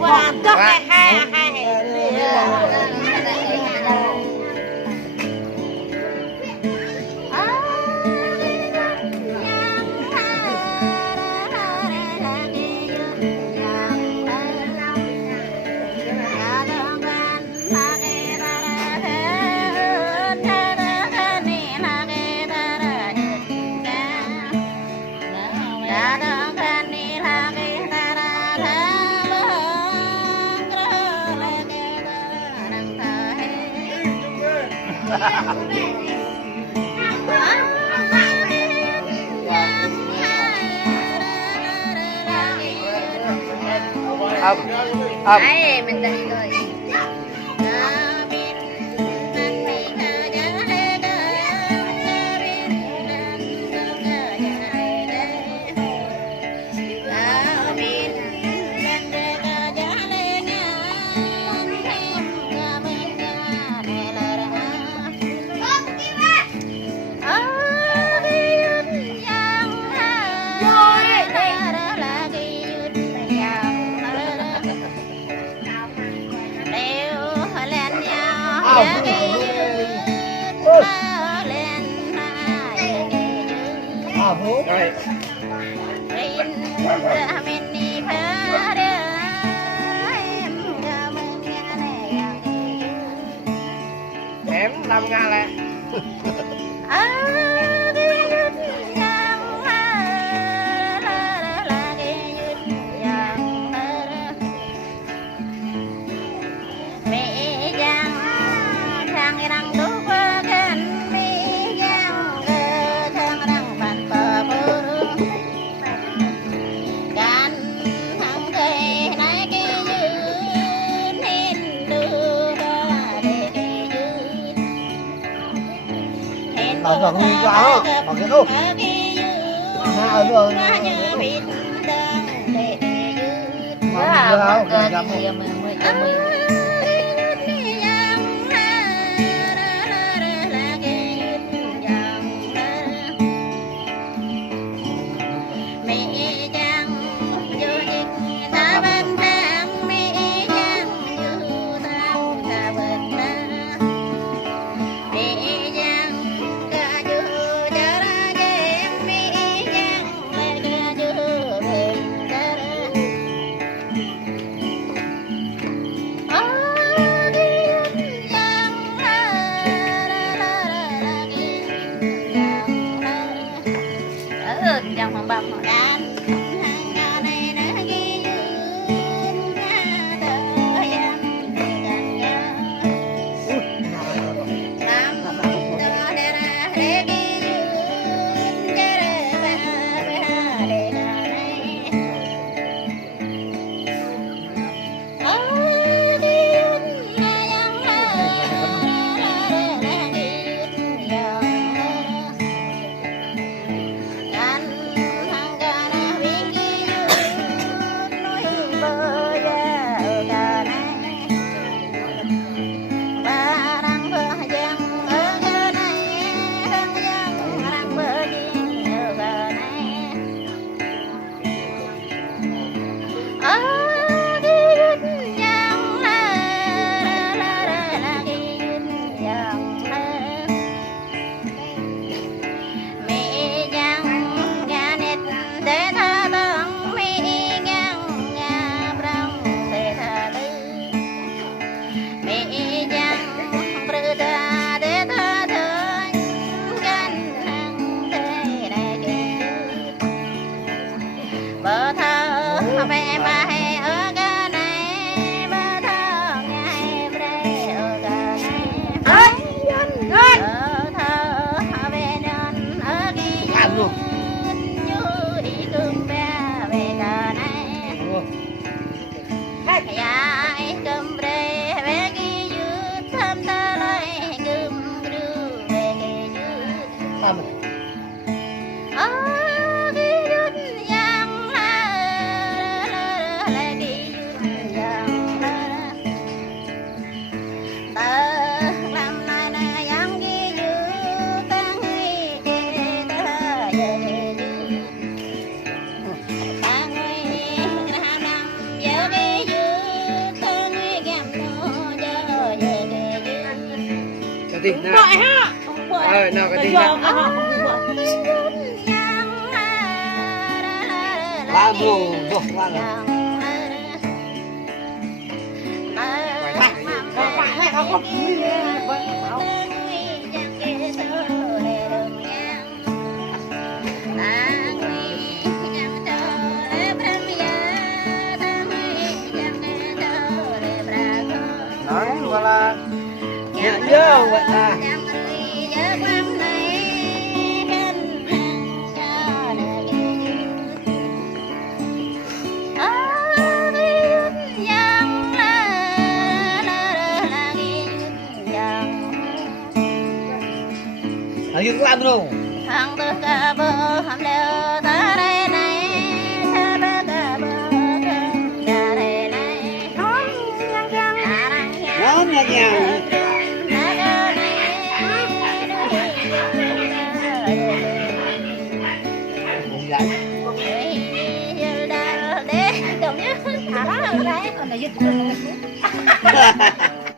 Wah, doch hai. Ai mình đây rồi. Em 5 ngàn lẹ. Còn nguy quá không? Còn cái đâu? Ở rồi. tình nào Gọi ha. nào cái tình Cho nào cái họ không gọi. Lá đồ rồi lá rồi. Còn bạn nàyเขาkhông đi với họ. Nói gọi là nhẹ nhớ vậy là là như làm đâu Hang tơ ca bơ ham leo ta đây này ta bơ ca bơ ta đây này hóm nhang nhang nó nhẹ nhàng cũng vậy để đồng nhá thả ra ở đây còn là dịch